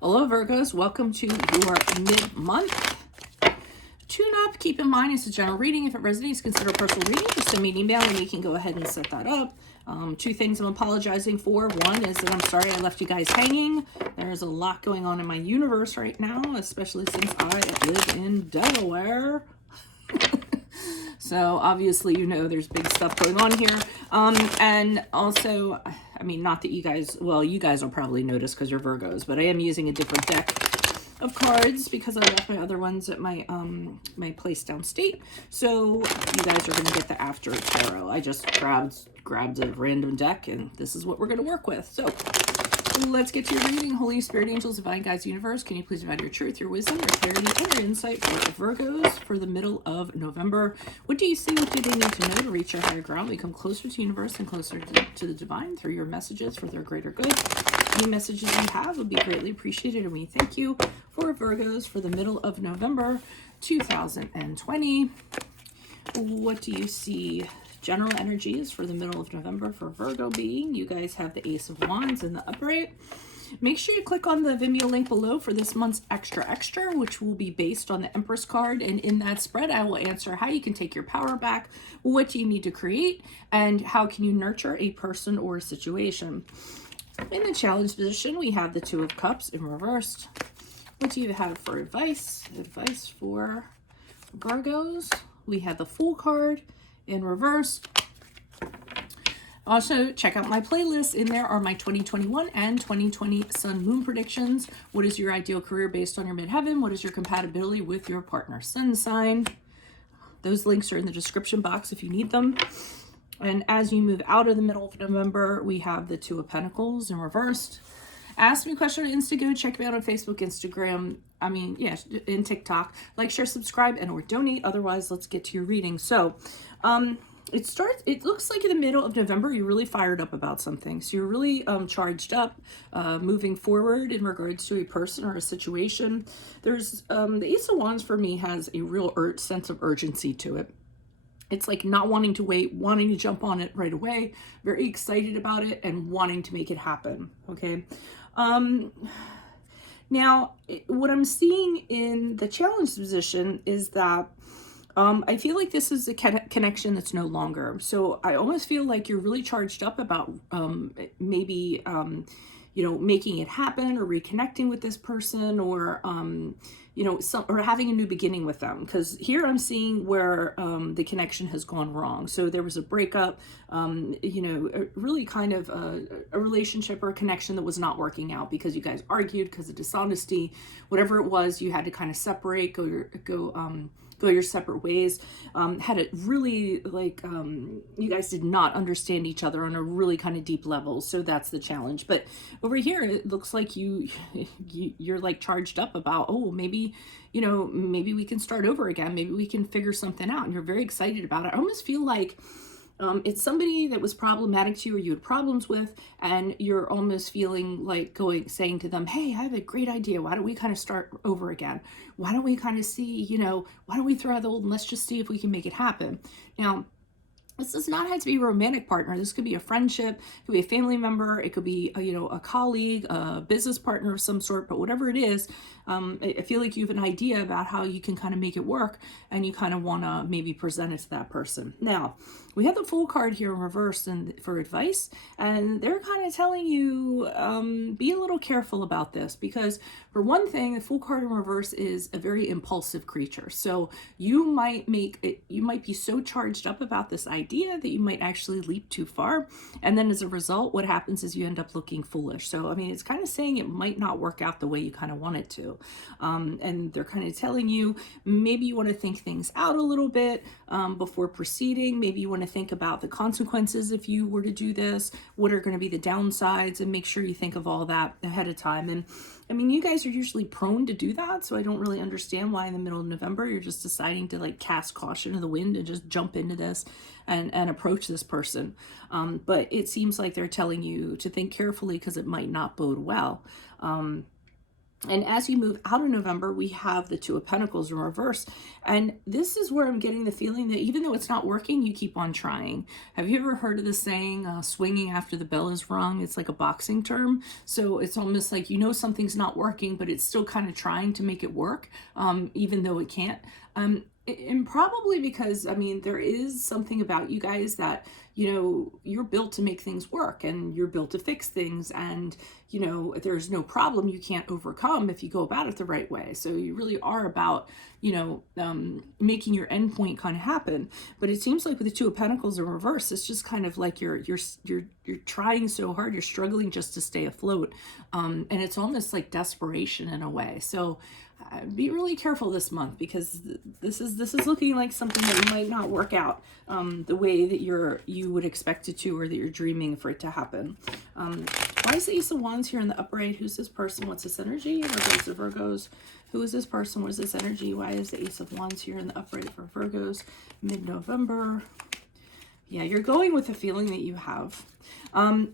Hello Virgos, welcome to your mid-month tune up. Keep in mind it's a general reading. If it resonates, consider a personal reading. Just send me an email and we can go ahead and set that up. Two things I'm apologizing for. One is that I'm sorry I left you guys hanging. There's a lot going on in my universe right now, especially since I live in Delaware. So obviously, you know, there's big stuff going on here. And also, I mean, not that you guys, well, you guys will probably notice because you're Virgos, but I am using a different deck of cards because I left my other ones at my my place downstate. So you guys are going to get the After Tarot. I just grabbed a random deck, and this is what we're going to work with. So let's get to your reading. Holy Spirit, angels, divine guides, universe, can you please provide your truth, your wisdom, your clarity, and your insight for Virgos for the middle of November? What do you see? What do they need to know to reach your higher ground, become closer to the universe and closer to the divine through your messages for their greater good? Any messages you have would be greatly appreciated, and we thank you for Virgos for the middle of November 2020. What do you see? General energies for the middle of November for Virgo being, you guys have the Ace of Wands in the upright. Make sure you click on the Vimeo link below for this month's Extra, which will be based on the Empress card. And in that spread, I will answer how you can take your power back, what do you need to create, and how can you nurture a person or a situation. In the challenge position, we have the Two of Cups in reversed. What do you have for advice? Advice for Virgos. We have the Fool card in reverse. Also, check out my playlist. In there are my 2021 and 2020 Sun Moon predictions. What is your ideal career based on your midheaven? What is your compatibility with your partner sun sign? Those links are in the description box if you need them. And as you move out of the middle of November, we have the Two of Pentacles in reversed. Ask me a question on Instagram. Check me out on Facebook, Instagram. I mean, yeah, in TikTok. Like, share, subscribe, and or donate. Otherwise, let's get to your reading. So, it looks like in the middle of November, you're really fired up about something. So you're really charged up, moving forward in regards to a person or a situation. There's, the Ace of Wands for me has a real sense of urgency to it. It's like not wanting to wait, wanting to jump on it right away, very excited about it, and wanting to make it happen, okay? Now, what I'm seeing in the challenge position is that I feel like this is a connection that's no longer. So I almost feel like you're really charged up about maybe, you know, making it happen or reconnecting with this person, or you know, or having a new beginning with them. Because here I'm seeing where the connection has gone wrong. So there was a breakup, you know, really kind of a relationship or a connection that was not working out because you guys argued because of dishonesty, whatever it was. You had to kind of separate, go your separate ways. Had it really like you guys did not understand each other on a really kind of deep level. So that's the challenge. But over here, it looks like you're like charged up about, oh, maybe, you know, maybe we can start over again. Maybe we can figure something out. And you're very excited about it. I almost feel like it's somebody that was problematic to you or you had problems with, and you're almost feeling like saying to them, hey, I have a great idea. Why don't we kind of start over again? Why don't we kind of see, you know, why don't we throw out the old and let's just see if we can make it happen? Now, this does not have to be a romantic partner. This could be a friendship, it could be a family member, it could be, you know, a colleague, a business partner of some sort, but whatever it is, I feel like you have an idea about how you can kind of make it work, and you kind of want to maybe present it to that person. Now, we have the Fool card here in reverse and for advice, and they're kind of telling you, be a little careful about this, because for one thing, the Fool card in reverse is a very impulsive creature. So you might be so charged up about this idea that you might actually leap too far. And then as a result, what happens is you end up looking foolish. So, I mean, it's kind of saying it might not work out the way you kind of want it to. And they're kind of telling you, maybe you want to think things out a little bit before proceeding. Maybe you want to think about the consequences if you were to do this. What are going to be the downsides? And make sure you think of all that ahead of time. And I mean, you guys are usually prone to do that, so I don't really understand why in the middle of November you're just deciding to like cast caution to the wind and just jump into this and approach this person. But it seems like they're telling you to think carefully because it might not bode well. And as you move out of November, we have the Two of Pentacles in reverse. And this is where I'm getting the feeling that even though it's not working, you keep on trying. Have you ever heard of the saying, swinging after the bell is rung? It's like a boxing term. So it's almost like, something's not working, but it's still kind of trying to make it work, even though it can't. And probably because, there is something about you guys that, you're built to make things work, and you're built to fix things. And, there's no problem you can't overcome if you go about it the right way. So you really are about, making your endpoint kind of happen. But it seems like with the Two of Pentacles in reverse, it's just kind of like you're trying so hard, you're struggling just to stay afloat. And it's almost like desperation in a way. So be really careful this month, because this is looking like something that might not work out the way that you would expect it to, or that you're dreaming for it to happen. Why is the Ace of Wands here in the upright? Who's this person? What's this energy? Virgos or Virgos. Who is this person? What is this energy? Why is the Ace of Wands here in the upright for Virgos? Mid-November. Yeah, you're going with a feeling that you have.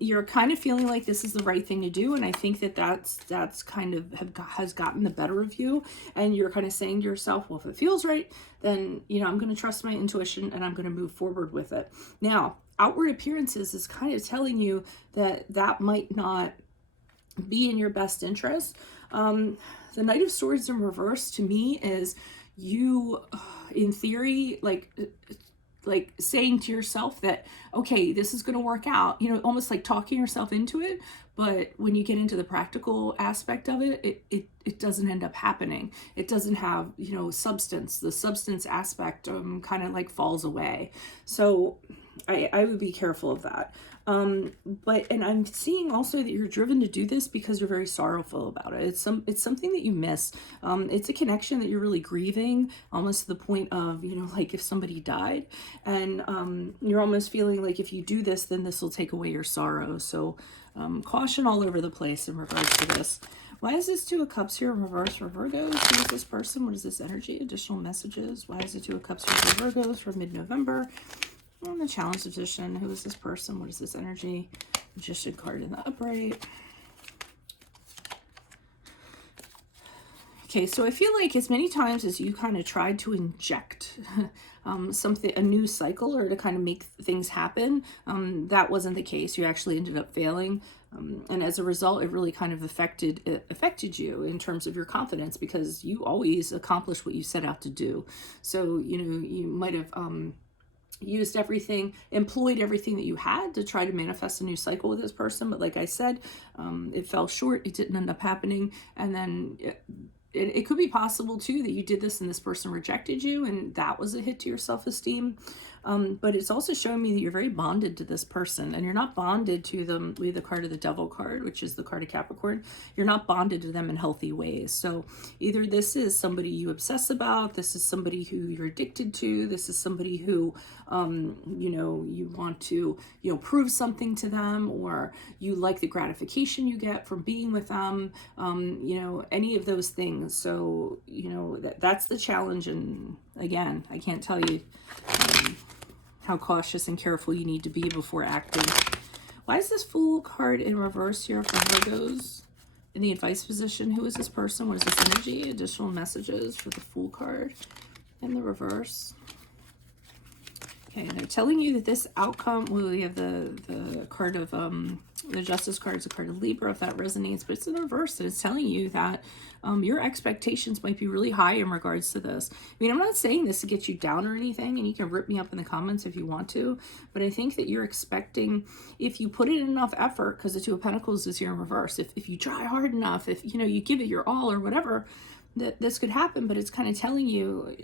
You're kind of feeling like this is the right thing to do, and I think that's kind of has gotten the better of you, and you're kind of saying to yourself, well, if it feels right, then I'm going to trust my intuition and I'm going to move forward with it. Now, outward appearances is kind of telling you that might not be in your best interest. The Knight of Swords in reverse to me is you, in theory, like saying to yourself that, okay, this is going to work out, almost like talking yourself into it. But when you get into the practical aspect of it, it doesn't end up happening. It doesn't have, substance. The substance aspect kind of like falls away. So I would be careful of that. And I'm seeing also that you're driven to do this because you're very sorrowful about it. It's something that you miss. It's a connection that you're really grieving, almost to the point of, like if somebody died, and you're almost feeling like if you do this, then this will take away your sorrow. So caution all over the place in regards to this. Why is this Two of Cups here in reverse for Virgos? Who is this person? What is this energy? Additional messages. Why is the Two of Cups here for Virgos for mid-November? On the challenge position, who is this person? What is this energy? Magician card in the upright. Okay, so I feel like as many times as you kind of tried to inject a new cycle, or to kind of make things happen, that wasn't the case. You actually ended up failing. And as a result, it really kind of affected you in terms of your confidence, because you always accomplish what you set out to do. So, you might have used everything, employed everything that you had to try to manifest a new cycle with this person. But like I said, it fell short. It didn't end up happening. And then it could be possible too that you did this and this person rejected you, and that was a hit to your self-esteem. But it's also showing me that you're very bonded to this person, and you're not bonded to them with the card of the Devil card, which is the card of Capricorn. You're not bonded to them in healthy ways. So either this is somebody you obsess about, this is somebody who you're addicted to, this is somebody who, you want to, prove something to them, or you like the gratification you get from being with them, any of those things. So, that's the challenge. And again, I can't tell you how cautious and careful you need to be before acting. Why is this Fool card in reverse here for Virgos in the advice position? Who is this person? What is this energy? Additional messages for the Fool card in the reverse. Okay, and they're telling you that this outcome, well, we have the card of, the Justice card is a card of Libra, if that resonates, but it's in reverse, and it's telling you that your expectations might be really high in regards to this. I'm not saying this to get you down or anything, and you can rip me up in the comments if you want to, but I think that you're expecting, if you put in enough effort, because the Two of Pentacles is here in reverse, if you try hard enough, if, you give it your all or whatever, that this could happen. But it's kind of telling you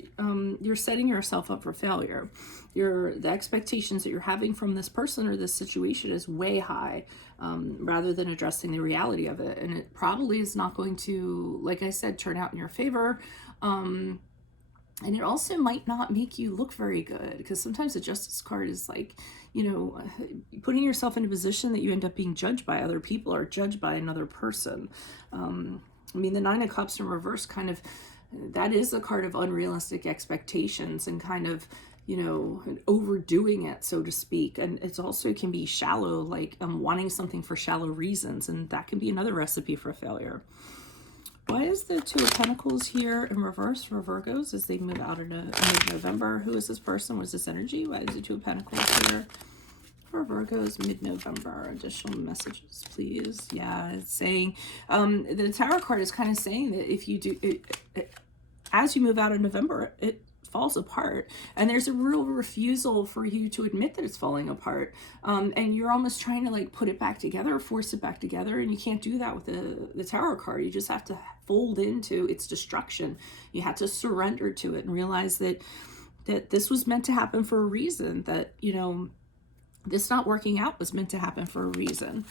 you're setting yourself up for failure. The expectations that you're having from this person or this situation is way high, rather than addressing the reality of it. And it probably is not going to, like I said, turn out in your favor. And it also might not make you look very good, because sometimes the Justice card is like, putting yourself in a position that you end up being judged by other people or judged by another person. The Nine of Cups in reverse that is a card of unrealistic expectations and kind of, overdoing it, so to speak. And it's also can be shallow, like wanting something for shallow reasons. And that can be another recipe for failure. Why is the Two of Pentacles here in reverse for Virgos as they move out into mid-November? Who is this person? What is this energy? Why is the Two of Pentacles here for Virgos mid-November? Additional messages, please. Yeah, it's saying, the Tower card is kind of saying that if you do, as you move out of November, it falls apart, and there's a real refusal for you to admit that it's falling apart, and you're almost trying to like put it back together, force it back together, and you can't do that with the Tower card. You just have to fold into its destruction. You have to surrender to it and realize that this was meant to happen for a reason, that, you know, this not working out was meant to happen for a reason.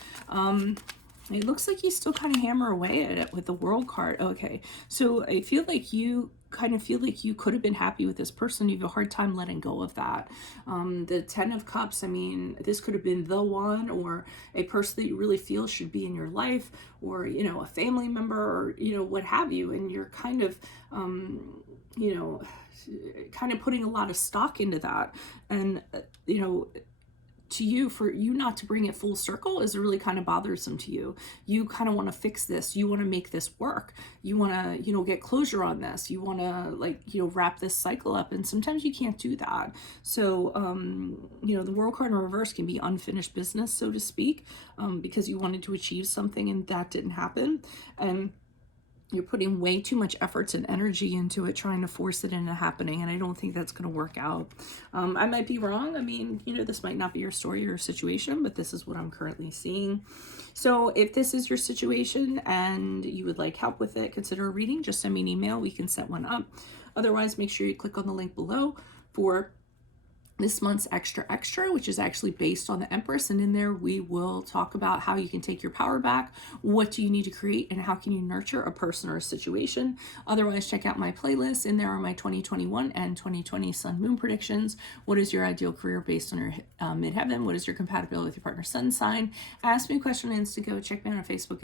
It looks like you still kind of hammer away at it with the World card. Okay, so I feel like you kind of feel like you could have been happy with this person. You have a hard time letting go of that. The Ten of Cups, I mean, this could have been the one, or a person that you really feel should be in your life, or, you know, a family member, or, you know, what have you. And you're kind of, you know, kind of putting a lot of stock into that. And, you know, to you, for you not to bring it full circle is really kind of bothersome to you. You kind of want to fix this. You want to make this work. You want to, you know, get closure on this. You want to, like, you know, wrap this cycle up. And sometimes you can't do that. So, you know, the World card in reverse can be unfinished business, so to speak, because you wanted to achieve something and that didn't happen. And you're putting way too much efforts and energy into it, trying to force it into happening. And I don't think that's going to work out. I might be wrong. I mean, you know, this might not be your story or situation, but this is what I'm currently seeing. So if this is your situation and you would like help with it, consider a reading. Just send me an email. We can set one up. Otherwise, make sure you click on the link below for this month's extra, which is actually based on the Empress, and in there we will talk about how you can take your power back, what do you need to create, and how can you nurture a person or a situation. Otherwise, check out my playlist. In there are my 2021 and 2020 Sun Moon predictions. What is your ideal career based on your midheaven? What is your compatibility with your partner's sun sign? Ask me a question on Instago. Check me out on Facebook,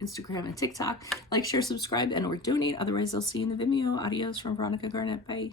Instagram, and TikTok. Like, share, subscribe, and or donate. Otherwise, I'll see you in the Vimeo. Adios from Veronica Garnett. Bye.